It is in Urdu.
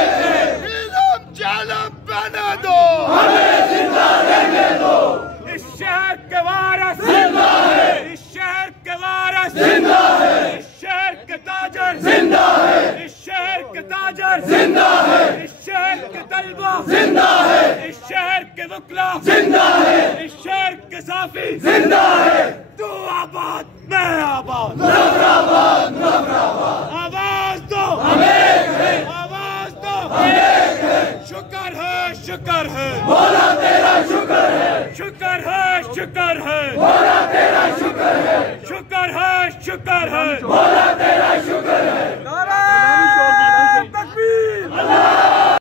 علم جعلم بنا دو، ہمیں زندہ رہنے دو، اس شہر کے وارث زندہ ہے، اس شہر کے وارث زندہ ہے، اس شہر کے تاجر زندہ ہے، اس شہر کے تاجر زندہ ہے، اس شہر کے طلبہ زندہ ہے، اس شہر کے وکلا زندہ ہے، اس شہر کے صافی زندہ ہے، تو آباد میں آباد، مظفر آباد، مظفر آباد، آواز دو، ہم ایک ہیں، آواز دو، ہم ایک ہیں، شکر ہے، شکر ہے، مولا تیرا شکر ہے، شکر ہے، شکر ہے، مولا تیرا شکر ہے، شکر ہے، شکر ہے، مولا تیرا شکر ہے،